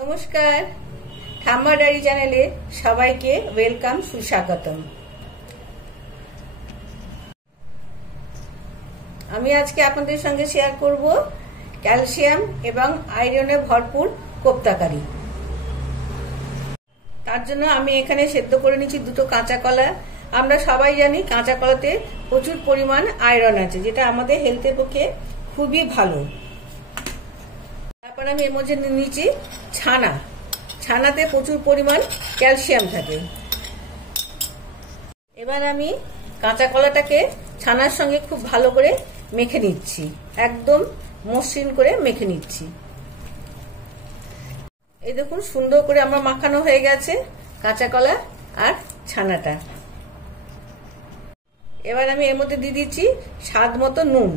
নমস্কার, ঠাম্মা ডায়েরি চ্যানেলে সবাইকে ওয়েলকাম, সুস্বাগতম। আমি আজকে আপনাদের সঙ্গে শেয়ার করব ক্যালসিয়াম এবং আয়রনে ভরপুর কোপ্তা কারি। তার জন্য আমি এখানে সেদ্ধ করে নিচ্ছি দুটো কাঁচা কলা। আমরা সবাই জানি কাঁচা কলাতে প্রচুর পরিমাণ আয়রন আছে, যেটা আমাদের হেলথের পক্ষে খুবই ভালো। তারপর আমি এর মধ্যে নিচ্ছি ছানা। ছানাতে প্রচুর পরিমাণ ক্যালসিয়াম থাকে। এবার আমি কাঁচা কলাটাকে ছানার সঙ্গে খুব ভালো করে মেখে নিচ্ছি, একদম মসৃণ করে মেখে নিচ্ছি। এই দেখুন, সুন্দর করে আমার মাখানো হয়ে গেছে কাঁচা কলা আর ছানাটা। এবার আমি এর মধ্যে দিয়ে দিচ্ছি স্বাদ মতো নুন,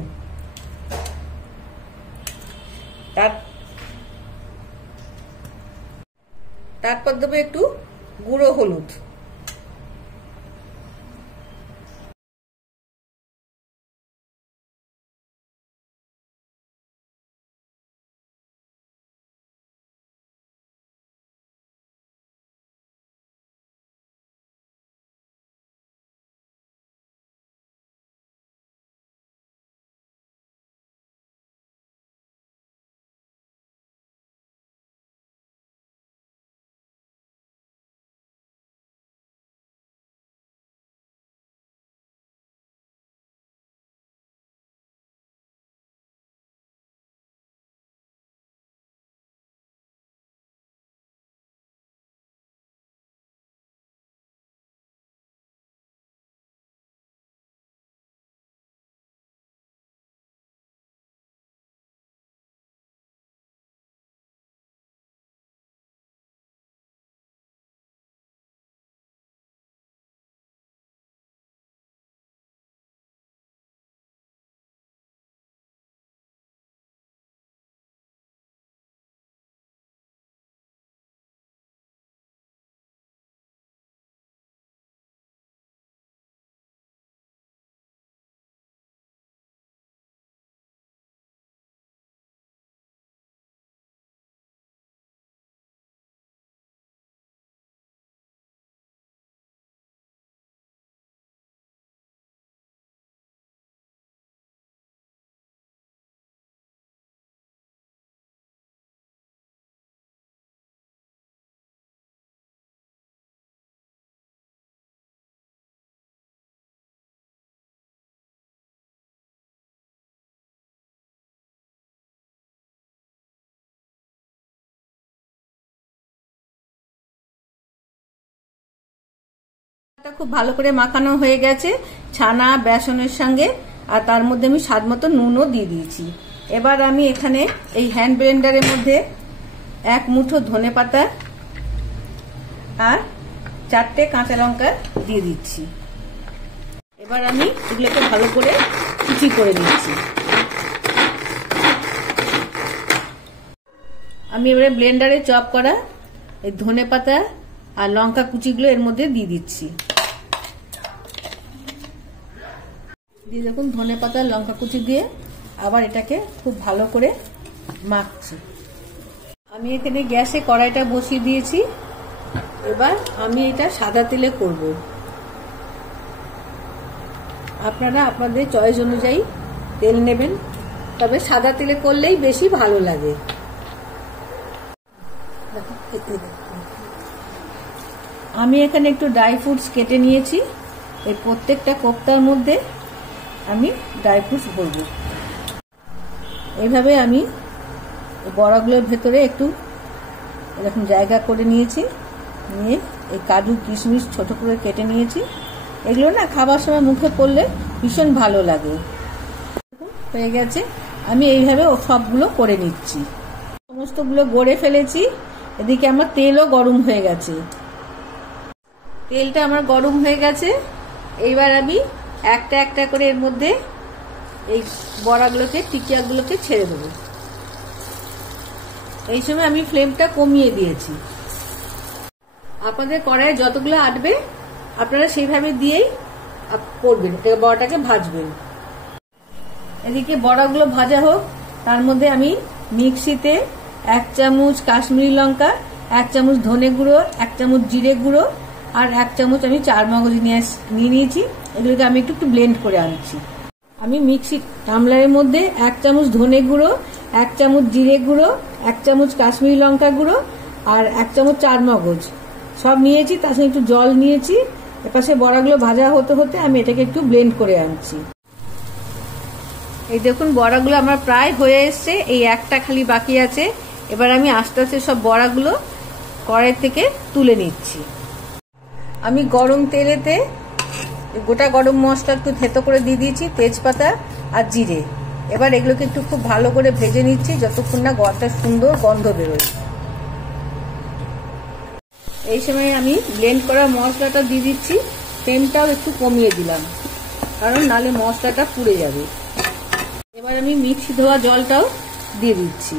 তারপর দেবো একটু গুঁড়ো হলুদ। খুব ভালো করে মাখানো হয়ে গেছে ছানা বেসনের সঙ্গে, আর তার মধ্যে আমি স্বাদ মতো নুনও দিয়ে দিয়েছি। এবার আমি এখানে এই হ্যান্ড ব্লেন্ডারের মধ্যে এক মুঠো ধনেপাতা আর 4টে কাঁচা লঙ্কা দিয়ে দিচ্ছি। এবার আমি এগুলোকে ভালো করে কুচি করে দিচ্ছি। আমি এবারে ব্লেন্ডারে চপ করা এই ধনেপাতা আর লঙ্কা কুচিগুলো এর মধ্যে দিয়ে দিচ্ছি। দিয়ে দেখুন, ধনেপাতা লঙ্কা কুচি দিয়ে আবার এটাকে খুব ভালো করে মাখছি। আমি এখানে গ্যাসে কড়াইটা বসিয়ে দিয়েছি। এবার আমি এটা সাদা তেলে করব। আপনারা আপনাদের চয়েস অনুযায়ী তেল নেবেন, তবে সাদা তেলে করলেই বেশি ভালো লাগে। আমি এখানে একটু ড্রাই ফ্রুটস কেটে নিয়েছি। এই প্রত্যেকটা কোপ্তার মধ্যে আমি ড্রাই ফ্রুটস ভরবো। এইভাবে আমি বড়াগুলোর ভেতরে একটু এরকম জায়গা করে নিয়েছি। নিয়ে এই কাজু কিশমিশ ছোট করে কেটে নিয়েছি। এগুলো না খাবার সময় মুখে পড়লে ভীষণ ভালো লাগে। হয়ে গেছে, আমি এইভাবে সবগুলো করে নিচ্ছি। সমস্তগুলো গড়ে ফেলেছি। এদিকে আমার তেলও গরম হয়ে গেছে। তেলটা আমার গরম হয়ে গেছে। এইবার আমি একটা একটা করে এর মধ্যে এই বড়াগুলোকে, টিকিয়াগুলোকে ছেড়ে দেবো। এই সময় আমি ফ্লেমটা কমিয়ে দিয়েছি। আপনাদের কড়াইয়ে যতগুলো আটবে আপনারা সেইভাবে দিয়েই করবেন, বড়াটাকে ভাজবেন। এদিকে বড়াগুলো ভাজা হোক, তার মধ্যে আমি মিক্সিতে 1 চামচ কাশ্মীরি লঙ্কা, 1 চামচ ধনে গুঁড়ো, 1 চামচ জিরে গুঁড়ো আর 1 চামচ আমি চারমগজ নিয়ে নিয়েছি। এগুলোকে আমি একটু ব্লেন্ড করে আনছি। আমি মিক্সি টামলারের মধ্যে 1 চামচ ধনে গুঁড়ো, 1 চামচ জিরে গুঁড়ো, 1 চামচ কাশ্মীরি লঙ্কা গুঁড়ো আর 1 চামচ চারমগজ সব নিয়েছি। তার সঙ্গে একটু জল নিয়েছি। এপাশে বড়াগুলো ভাজা হতে হতে আমি এটাকে একটু ব্লেন্ড করে আনছি। এই দেখুন বড়াগুলো আমার প্রায় হয়ে এসছে, এই একটা খালি বাকি আছে। এবার আমি আস্তে আস্তে সব বড়াগুলো কড়াই থেকে তুলে নিচ্ছি। আমি গরম তেলেতে গোটা গরম মশলা একটু থেতো করে দিয়ে দিয়েছি, তেজপাতা আর জিরে। এবার এগুলোকে একটু খুব ভালো করে ভেজে নিচ্ছি যতক্ষণ না একটা সুন্দর গন্ধ বেরোয়। এই সময় আমি ব্লেন্ড করা মশলাটা দিয়ে দিচ্ছি। ফ্লেমটাও একটু কমিয়ে দিলাম, কারণ নালে মশলাটা পুড়ে যাবে। এবার আমি মিক্সি ধোয়া জলটাও দিয়ে দিচ্ছি।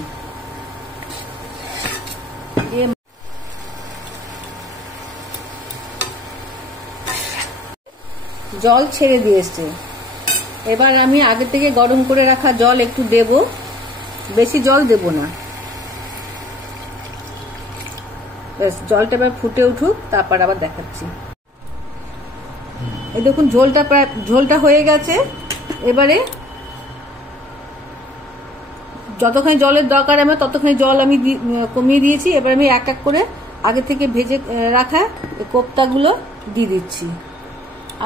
জল ছেড়ে দিয়েছে। এবার আমি আগে থেকে গরম করে রাখা জল একটু দেব, বেশি জল দেব না। জলটা এবার ফুটে উঠুক, তারপর আবার দেখাচ্ছি। এই দেখুন ঝোলটা হয়ে গেছে। এবারে যতখানি জলের দরকার আমার ততখানি জল আমি কমিয়ে দিয়েছি। এবার আমি এক এক করে আগে থেকে ভেজে রাখা কোপ্তাগুলো দিয়ে দিচ্ছি।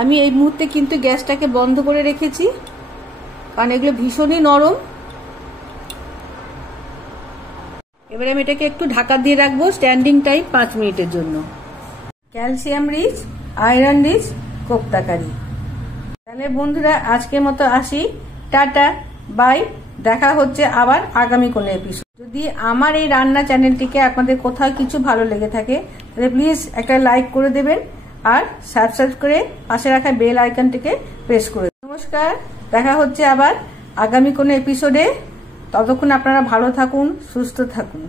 আমি এই মুহূর্তে কিন্তু গ্যাসটাকে বন্ধ করে রেখেছি, কারণ এগুলো ভীষণই নরম। এবারে আমি এটাকে একটু ঢাকা দিয়ে রাখবো স্ট্যান্ডিং টাইম 5 মিনিটের জন্য। Calcium rich, iron rich kofta curry. তাহলে বন্ধুরা আজকের মতো আসি, টাটা বাই। দেখা হচ্ছে আবার আগামী কোনো এপিসোড। যদি আমার এই রান্না চ্যানেলটিকে আপনাদের কোথাও কিছু ভালো লেগে থাকে তাহলে প্লিজ একটা লাইক করে দেবেন আর সাবস্ক্রাইব করে পাশে রাখা বেল আইকনটিকে প্রেস করে দেবেন। নমস্কার, দেখা হচ্ছে আবার আগামী কোনো এপিসোডে। ততক্ষণ আপনারা ভালো থাকুন, সুস্থ থাকুন।